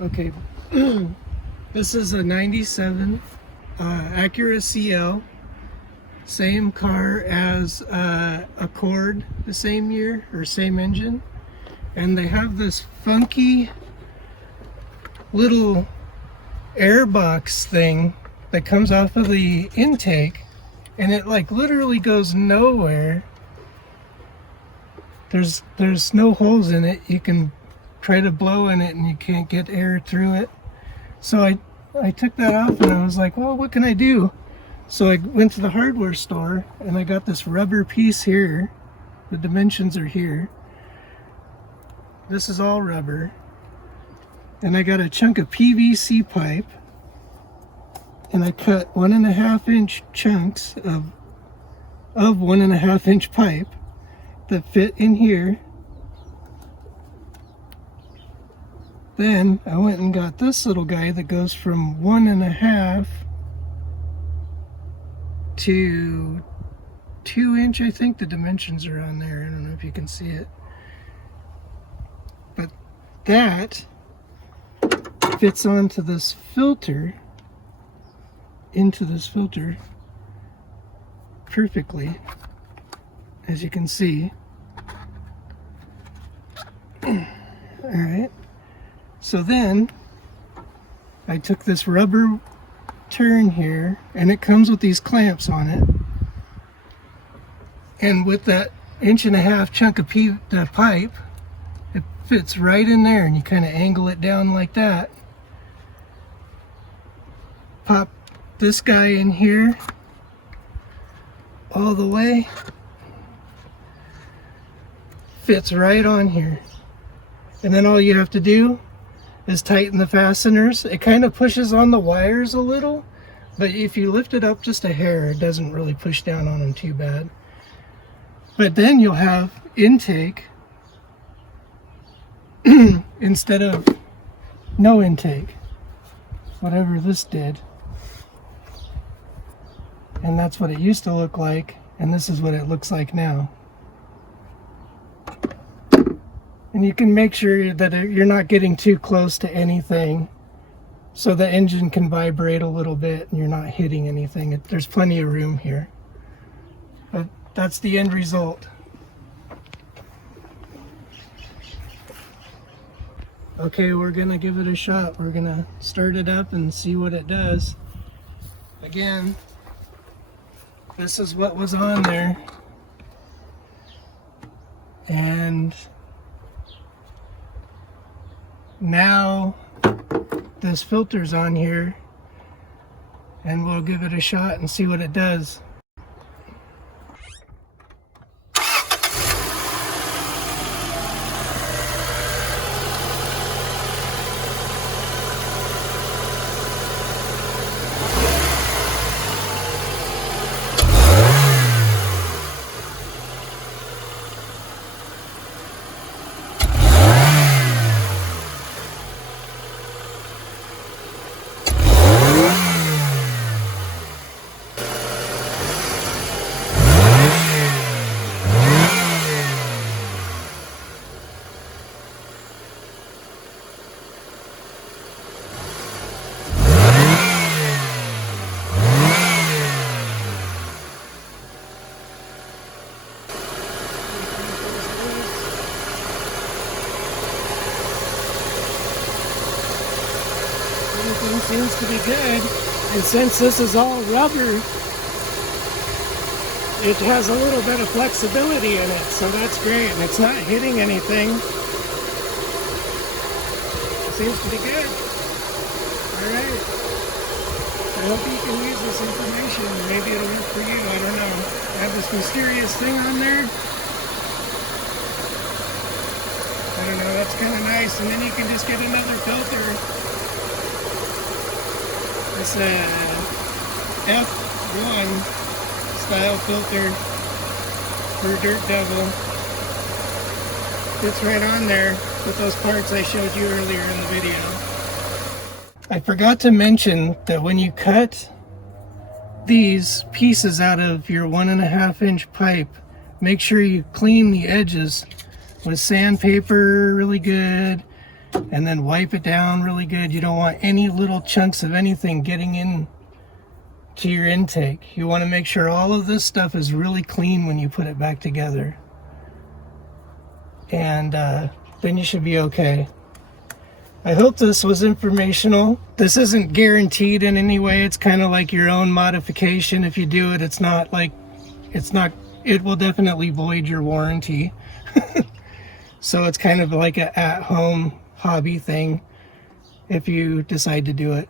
Okay, this is a 97 Acura CL, same car as Accord, the same year or same engine, and they have this funky little air box thing that comes off of the intake, and it like literally goes nowhere. There's no holes in it. You can try to blow in it and you can't get air through it. So I took that off and I was like, well, what can I do? So I went to the hardware store and I got this rubber piece here. The dimensions are here. This is all rubber. And I got a chunk of PVC pipe and I cut 1.5 inch chunks of 1.5 inch pipe that fit in here. Then I went and got this little guy that goes from 1.5 to 2 inch. I think the dimensions are on there. I don't know if you can see it. But that fits onto this filter, into this filter perfectly, as you can see. Alright. So then I took this rubber turn here, and it comes with these clamps on it, and with that 1.5 inch chunk of pipe, it fits right in there, and you kind of angle it down like that. Pop this guy in here all the way, fits right on here, and then all you have to do is tighten the fasteners. It kind of pushes on the wires a little, but if you lift it up just a hair, it doesn't really push down on them too bad. But then you'll have intake instead of no intake, whatever this did. And that's what it used to look like, and this is what it looks like now. And you can make sure that you're not getting too close to anything, so the engine can vibrate a little bit and you're not hitting anything. There's plenty of room here. But that's the end result. Okay, we're gonna give it a shot. We're gonna start it up and see what it does. Again, this is what was on there. And now this filter's on here, and we'll give it a shot and see what it does. Everything seems to be good, and since this is all rubber, it has a little bit of flexibility in it, so that's great, and it's not hitting anything. Seems to be good. Alright, I hope you can use this information. Maybe it'll work for you, I don't know. I have this mysterious thing on there. I don't know, that's kind of nice, and then you can just get another filter. It's a F1 style filter for Dirt Devil. It's right on there with those parts I showed you earlier in the video. I forgot to mention that when you cut these pieces out of your 1.5 inch pipe, make sure you clean the edges with sandpaper really good, and then wipe it down really good. You don't want any little chunks of anything getting in to your intake. You want to make sure all of this stuff is really clean when you put it back together, and then you should be okay. I hope this was informational. This isn't guaranteed in any way. It's kind of like your own modification. If you do it, it will definitely void your warranty. So it's kind of like a at-home hobby thing if you decide to do it.